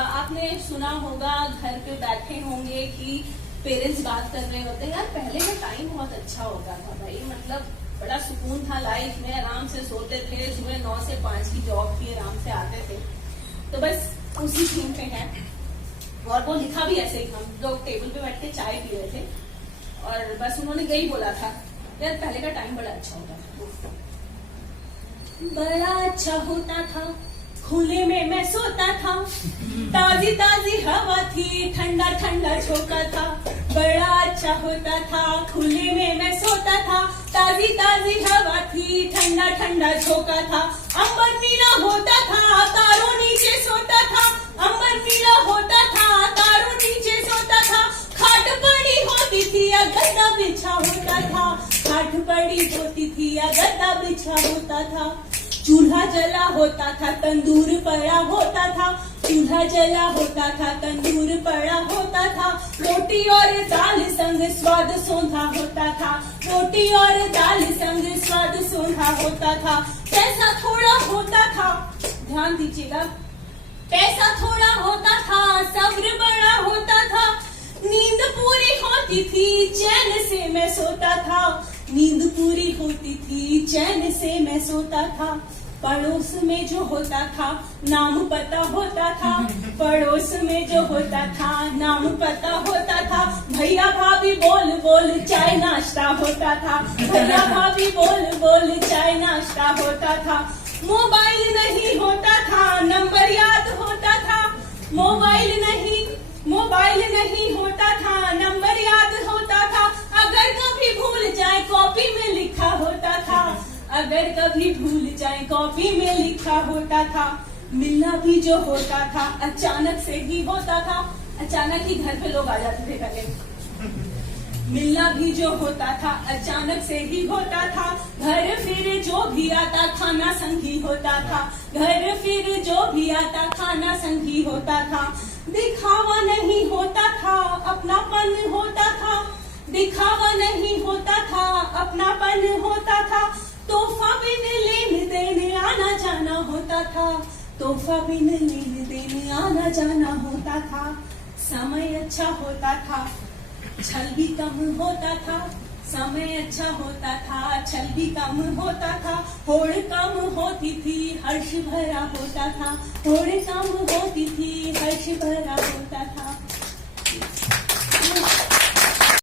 आपने सुना होगा, घर पे बैठे होंगे कि पेरेंट्स बात कर रहे होते हैं, यार पहले का टाइम बहुत अच्छा होता था भाई, मतलब बड़ा सुकून था लाइफ में, आराम से सोते थे, सुबह 9 से 5 की जॉब थी, आराम से आते थे। तो बस उसी थीम पे है, और वो लिखा भी ऐसे ही, हम लोग टेबल पे बैठ के चाय पी रहे थे और बस उन्होंने यही बोला था, यार पहले का टाइम बड़ा अच्छा होता था, बड़ा अच्छा होता था, खुले में मैं सोता था, ताजी ताजी हवा थी, ठंडा ठंडा झोंका था, बड़ा अच्छा होता था, खुले में मैं सोता था, ताजी ताजी हवा थी, ठंडा ठंडा झोंका था, अंबर नीला होता था, तारों नीचे सोता था, अंबर नीला होता था, तारों नीचे सोता था, खाट बड़ी होती थी या गद्दा बिछा होता था, खाट बड़ी होती थी या गद्दा बिछा होता था, चूल्हा जला होता था, तंदूर पड़ा होता था, चूल्हा जला होता था, तंदूर पड़ा होता था, रोटी और दाल संग स्वाद सोंधा होता था, रोटी और दाल संग स्वाद सोंधा होता था, पैसा थोड़ा होता था, ध्यान दीजिएगा, पैसा थोड़ा होता था, सब्र बड़ा होता था, नींद पूरी होती थी, चैन से मैं सोता था, नींद पूरी होती थी, चैन से मैं सोता था, पड़ोस में जो होता था नाम पता होता था, पड़ोस में जो होता था नाम पता होता था, भैया भाभी बोल बोल चाय नाश्ता होता था, भैया भाभी बोल बोल चाय नाश्ता होता था, मोबाइल नहीं होता था, नंबर याद होता था, मोबाइल नहीं होता था, नंबर याद होता था, अगर कभी भूल जाए कॉपी में लिखा होता था, अगर कभी भूल जाए कॉपी में लिखा होता था, मिलना भी जो होता था अचानक से ही होता था, अचानक ही घर पे लोग आ जाते थे पहले, मिलना भी जो होता था अचानक से ही होता था, घर फिर जो भी आता खाना संगी होता था, घर फिर जो भी आता खाना संगी होता था, दिखावा नहीं होता था अपनापन होता था, दिखावा नहीं होता था अपनापन होता था, तोहफा बिन लेन देन आना जाना होता था, तोहफा बिन लेन देन आना जाना होता था, समय अच्छा होता था, छल भी कम होता था, समय अच्छा होता था, छल भी कम होता था, होड़ कम होती थी, हर्ष भरा होता था, होड़ कम होती थी, हर्ष भरा होता था।